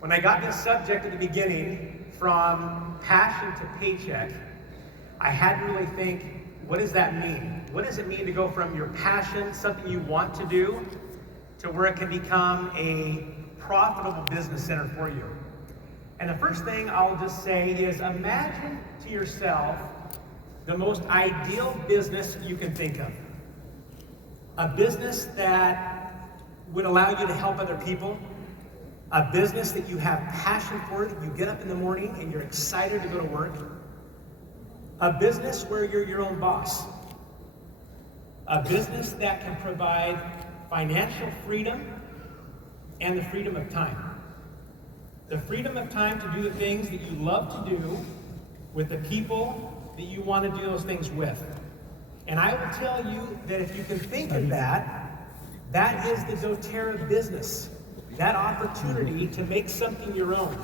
When I got this subject at the beginning, from passion to paycheck, I had to really think, what does that mean? What does it mean to go from your passion, something you want to do, to where it can become a profitable business center for you? And the first thing I'll just say is, imagine to yourself the most ideal business you can think of. A business that would allow you to help other people. A business that you have passion for, that you get up in the morning and you're excited to go to work. A business where you're your own boss. A business that can provide financial freedom and the freedom of time. The freedom of time to do the things that you love to do with the people that you want to do those things with. And I will tell you that if you can think of that, that is the doTERRA business. That opportunity to make something your own,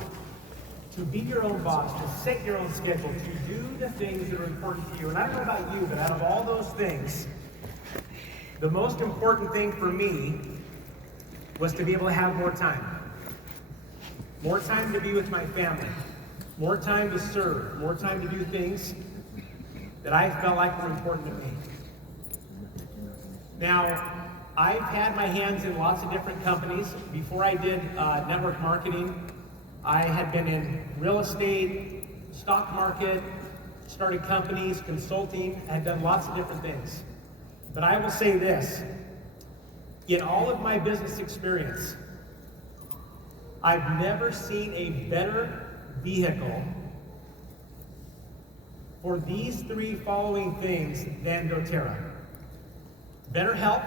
to be your own boss, to set your own schedule, to do the things that are important to you. And I don't know about you, but out of all those things, the most important thing for me was to be able to have more time. More time to be with my family. More time to serve. More time to do things that I felt like were important to me. Now, I've had my hands in lots of different companies. Before I did network marketing, I had been in real estate, stock market, started companies, consulting, had done lots of different things. But I will say this, in all of my business experience, I've never seen a better vehicle for these three following things than doTERRA. Better health,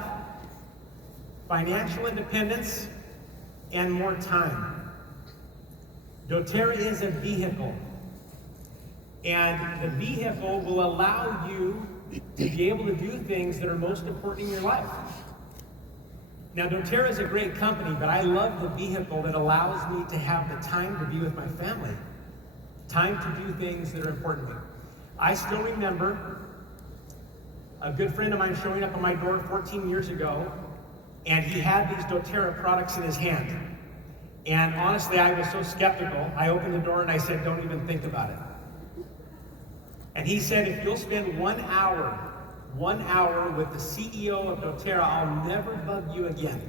financial independence, and more time. doTERRA is a vehicle, and the vehicle will allow you to be able to do things that are most important in your life. Now, doTERRA is a great company, but I love the vehicle that allows me to have the time to be with my family, time to do things that are important to me. I still remember a good friend of mine showing up on my door 14 years ago, and he had these doTERRA products in his hand. And honestly, I was so skeptical. I opened the door and I said, don't even think about it. And he said, if you'll spend 1 hour with the CEO of doTERRA, I'll never bug you again.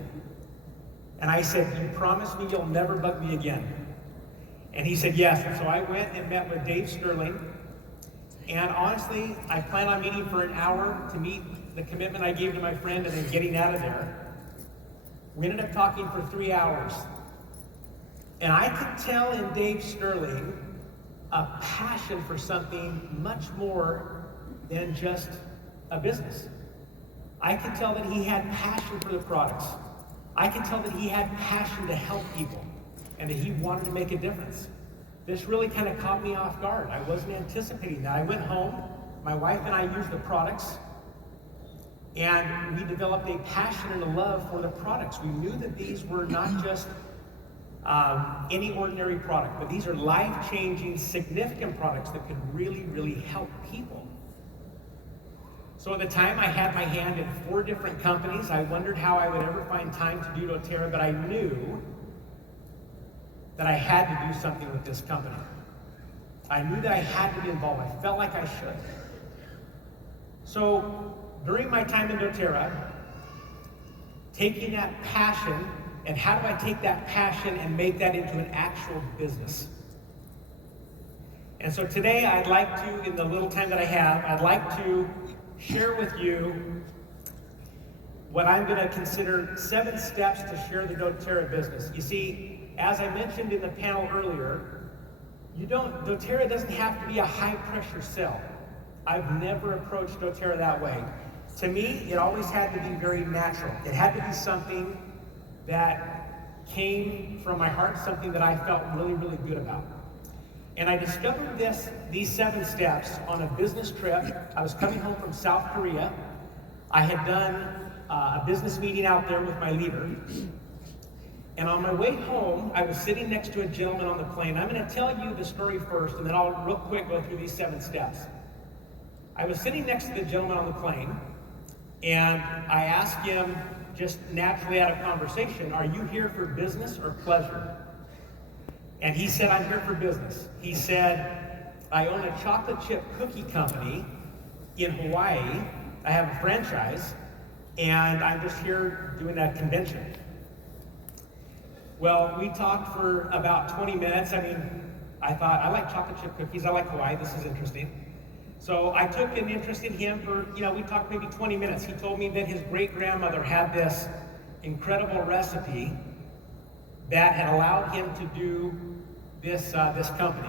And I said, you promise me you'll never bug me again? And he said, yes. And so I went and met with Dave Sterling. And honestly, I plan on meeting for an hour to meet the commitment I gave to my friend and then getting out of there. We ended up talking for 3 hours. And I could tell in Dave Sterling a passion for something much more than just a business. I could tell that he had passion for the products. I could tell that he had passion to help people and that he wanted to make a difference. This really kind of caught me off guard. I wasn't anticipating that. I went home, my wife and I used the products, and we developed a passion and a love for the products. We knew that these were not just any ordinary product, but these are life-changing, significant products that could really, really help people. So at the time, I had my hand in 4 different companies. I wondered how I would ever find time to do doTERRA, but I knew that I had to do something with this company. I knew that I had to be involved. I felt like I should. So during my time in doTERRA, taking that passion, and how do I take that passion and make that into an actual business? And so today I'd like to, in the little time that I have, I'd like to share with you what I'm going to consider 7 steps to share the doTERRA business. You see, as I mentioned in the panel earlier, doTERRA doesn't have to be a high-pressure sell. I've never approached doTERRA that way. To me, it always had to be very natural. It had to be something that came from my heart, something that I felt really, really good about. And I discovered these 7 steps on a business trip. I was coming home from South Korea. I had done a business meeting out there with my leader. And on my way home, I was sitting next to a gentleman on the plane. I'm going to tell you the story first, and then I'll real quick go through these 7 steps. I was sitting next to the gentleman on the plane, and I asked him, just naturally out of conversation, are you here for business or pleasure? And he said, I'm here for business. He said, I own a chocolate chip cookie company in Hawaii. I have a franchise, and I'm just here doing a convention. Well, we talked for about 20 minutes. I mean, I thought, I like chocolate chip cookies. I like Hawaii. This is interesting. So I took an interest in him for, we talked maybe 20 minutes. He told me that his great-grandmother had this incredible recipe that had allowed him to do this company.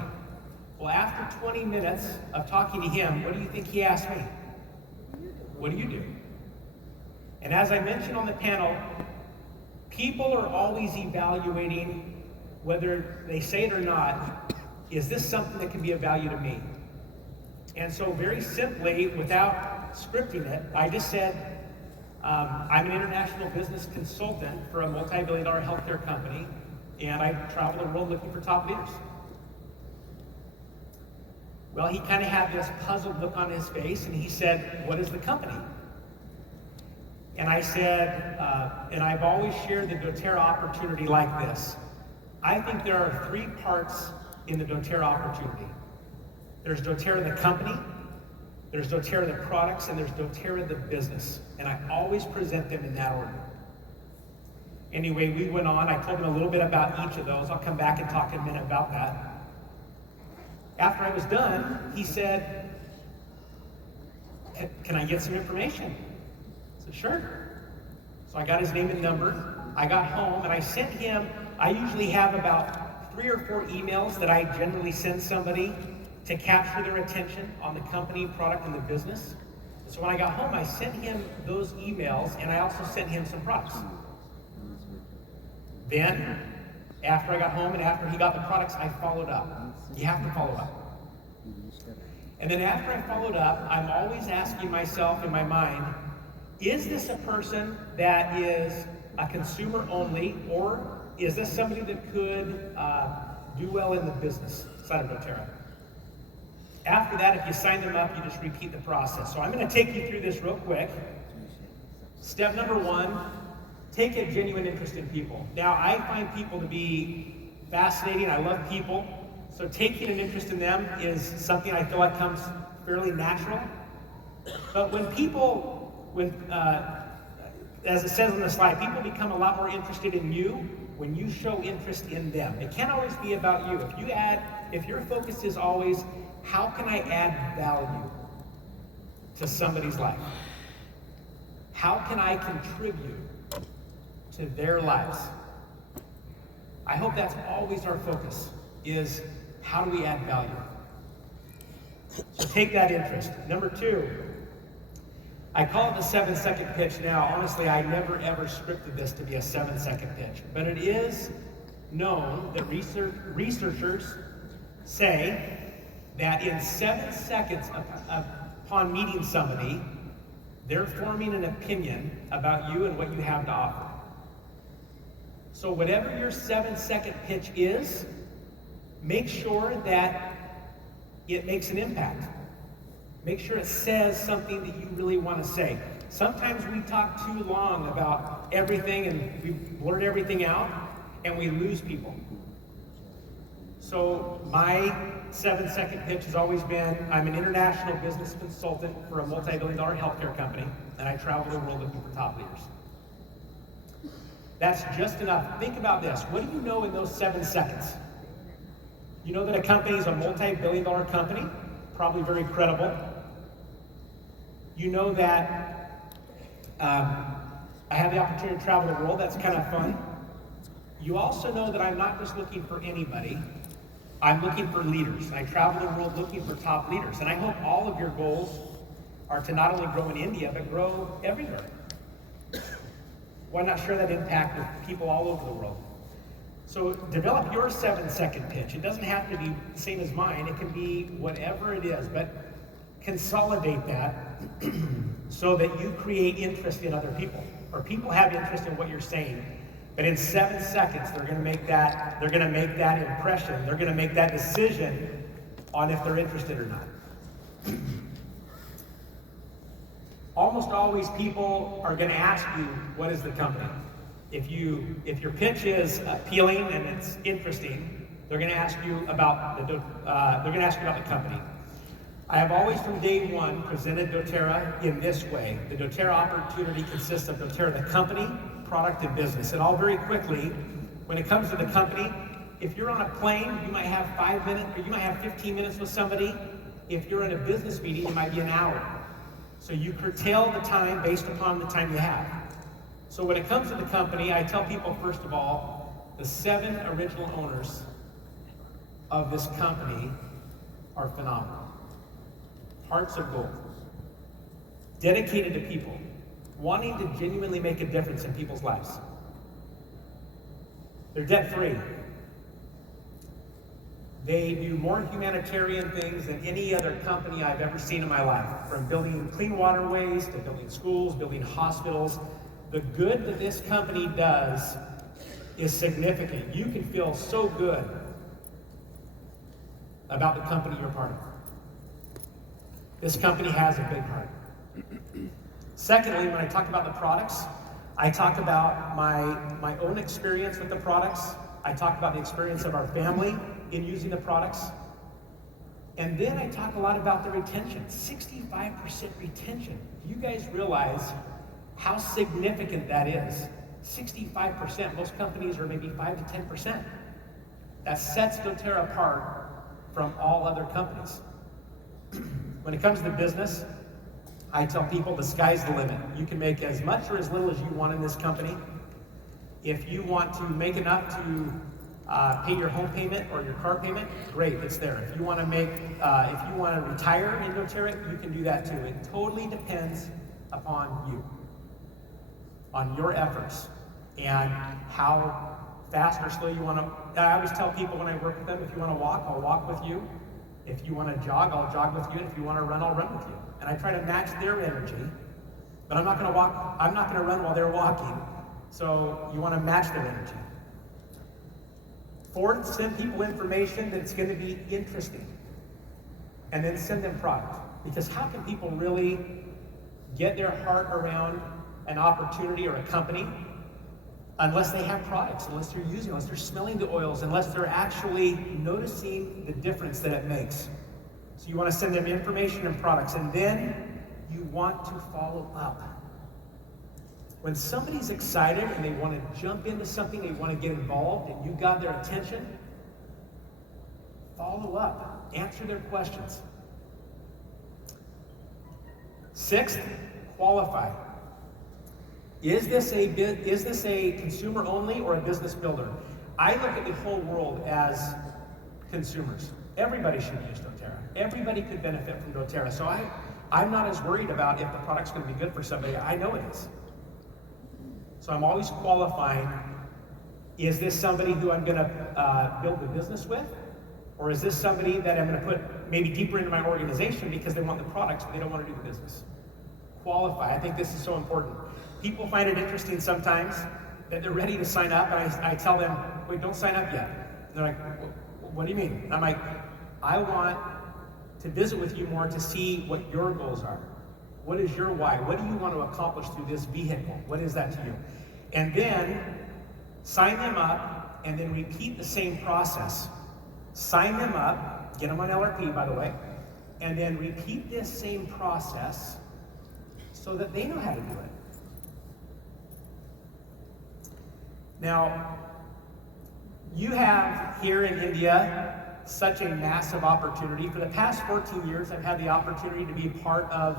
Well, after 20 minutes of talking to him, what do you think he asked me? What do you do? And as I mentioned on the panel, people are always evaluating, whether they say it or not, is this something that can be of value to me? And so very simply, without scripting it, I just said, I'm an international business consultant for a multi-billion-dollar healthcare company, and I travel the world looking for top leaders. Well, he kind of had this puzzled look on his face, and he said, what is the company? And I said, and I've always shared the doTERRA opportunity like this. I think there are 3 parts in the doTERRA opportunity. There's doTERRA the company, there's doTERRA the products, and there's doTERRA the business. And I always present them in that order. Anyway, we went on. I told him a little bit about each of those. I'll come back and talk in a minute about that. After I was done, he said, can I get some information? I said, sure. So I got his name and number. I got home and I sent him, I usually have about 3 or 4 emails that I generally send somebody to capture their attention on the company, product, and the business. So when I got home, I sent him those emails, and I also sent him some products. Then, after I got home and after he got the products, I followed up. You have to follow up. And then after I followed up, I'm always asking myself in my mind, is this a person that is a consumer only, or is this somebody that could do well in the business side of doTERRA? After that, if you sign them up, you just repeat the process. So I'm going to take you through this real quick. Step number 1, take a genuine interest in people. Now, I find people to be fascinating. I love people. So taking an interest in them is something I feel like comes fairly natural. But when as it says on the slide, people become a lot more interested in you when you show interest in them. It can't always be about you. If your focus is always, how can I add value to somebody's life? How can I contribute to their lives? I hope that's always our focus, is how do we add value? So take that interest. Number 2, I call it the 7-second pitch. Now, honestly, I never ever scripted this to be a 7-second pitch, but it is known that researchers say that in 7 seconds upon meeting somebody, they're forming an opinion about you and what you have to offer. So whatever your 7-second pitch is, make sure that it makes an impact. Make sure it says something that you really want to say. Sometimes we talk too long about everything and we blurt everything out and we lose people. So my 7-second pitch has always been, I'm an international business consultant for a multi-billion-dollar healthcare company, and I travel the world looking for top leaders. That's just enough. Think about this. What do you know in those 7 seconds? You know that a company is a multi-billion-dollar company, probably very credible. You know that I have the opportunity to travel the world. That's kind of fun. You also know that I'm not just looking for anybody. I'm looking for leaders. I travel the world looking for top leaders. And I hope all of your goals are to not only grow in India, but grow everywhere. Why not share that impact with people all over the world? So develop your 7-second pitch. It doesn't have to be the same as mine. It can be whatever it is, but consolidate that so that you create interest in other people, or people have interest in what you're saying. But in 7 seconds, they're going to make that impression. They're going to make that decision on if they're interested or not. Almost always people are going to ask you, what is the company? If your pitch is appealing and it's interesting, They're going to ask you about the company. I have always from day one presented doTERRA in this way. The doTERRA opportunity consists of doTERRA, the company, product, and business. And all very quickly, when it comes to the company, if you're on a plane, you might have 5 minutes, or you might have 15 minutes with somebody. If you're in a business meeting, it might be an hour. So you curtail the time based upon the time you have. So when it comes to the company, I tell people, first of all, the 7 original owners of this company are phenomenal. Hearts of gold, dedicated to people, wanting to genuinely make a difference in people's lives. They're debt-free. They do more humanitarian things than any other company I've ever seen in my life, from building clean waterways to building schools, building hospitals. The good that this company does is significant. You can feel so good about the company you're part of. This company has a big heart. Secondly, when I talk about the products, I talk about my own experience with the products. I talk about the experience of our family in using the products. And then I talk a lot about the retention, 65% retention. You guys realize how significant that is. 65%, most companies are maybe 5 to 10%. That sets doTERRA apart from all other companies. When it comes to business, I tell people the sky's the limit. You can make as much or as little as you want in this company. If you want to make enough to pay your home payment or your car payment, great, it's there. If you want to retire in doTERRA, you can do that too. It totally depends upon you, on your efforts, and how fast or slow you want to. I always tell people when I work with them, if you want to walk, I'll walk with you. If you want to jog, I'll jog with you. And if you want to run, I'll run with you. And I try to match their energy, but I'm not going to run while they're walking. So you want to match their energy. Fourth, send people information that's going to be interesting. And then send them product. Because how can people really get their heart around an opportunity or a company unless they have products, unless they're using, unless they're smelling the oils, unless they're actually noticing the difference that it makes. So you want to send them information and products, and then you want to follow up. When somebody's excited and they want to jump into something, they want to get involved, and you got their attention, follow up, answer their questions. Sixth, qualify. Is this a consumer only or a business builder? I look at the whole world as consumers. Everybody should use doTERRA. Everybody could benefit from doTERRA. So I'm not as worried about if the product's going to be good for somebody. I know it is. So I'm always qualifying. Is this somebody who I'm going to build the business with? Or is this somebody that I'm going to put maybe deeper into my organization because they want the products but they don't want to do the business? Qualify. I think this is so important. People find it interesting sometimes that they're ready to sign up, and I tell them, wait, don't sign up yet. And they're like, what do you mean? And I'm like, I want to visit with you more to see what your goals are. What is your why? What do you want to accomplish through this vehicle? What is that to you? And then sign them up, and then repeat the same process. Sign them up, get them on LRP, by the way, and then repeat this same process so that they know how to do it. Now, you have here in India such a massive opportunity. For the past 14 years, I've had the opportunity to be part of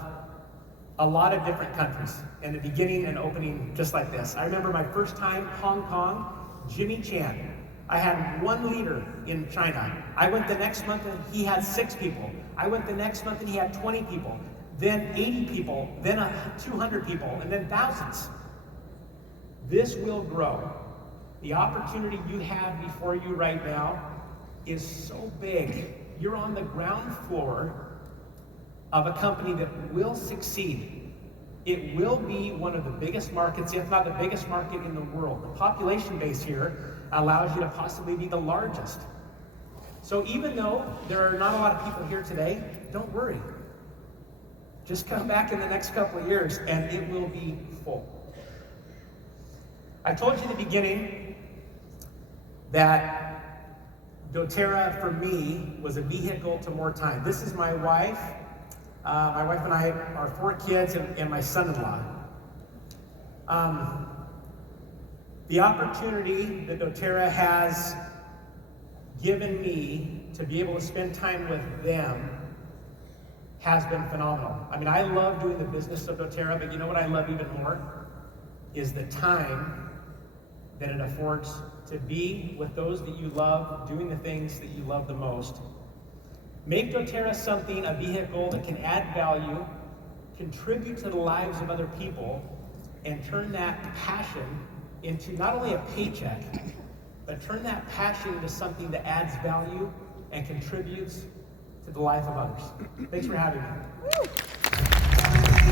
a lot of different countries, and the beginning and opening just like this. I remember my first time, Hong Kong, Jimmy Chan. I had one leader in China. I went the next month and he had 6 people. I went the next month and he had 20 people, then 80 people, then 200 people, and then thousands. This will grow. The opportunity you have before you right now is so big. You're on the ground floor of a company that will succeed. It will be one of the biggest markets, if not the biggest market in the world. The population base here allows you to possibly be the largest. So even though there are not a lot of people here today, don't worry. Just come back in the next couple of years and it will be full. I told you in the beginning that doTERRA for me was a vehicle to more time. This is my wife. My wife and I, our 4 kids, and my son-in-law. The opportunity that doTERRA has given me to be able to spend time with them has been phenomenal. I mean, I love doing the business of doTERRA, but you know what I love even more? Is the time that it affords to be with those that you love, doing the things that you love the most. Make doTERRA something, a vehicle that can add value, contribute to the lives of other people, and turn that passion into not only a paycheck, but turn that passion into something that adds value and contributes to the life of others. Thanks for having me.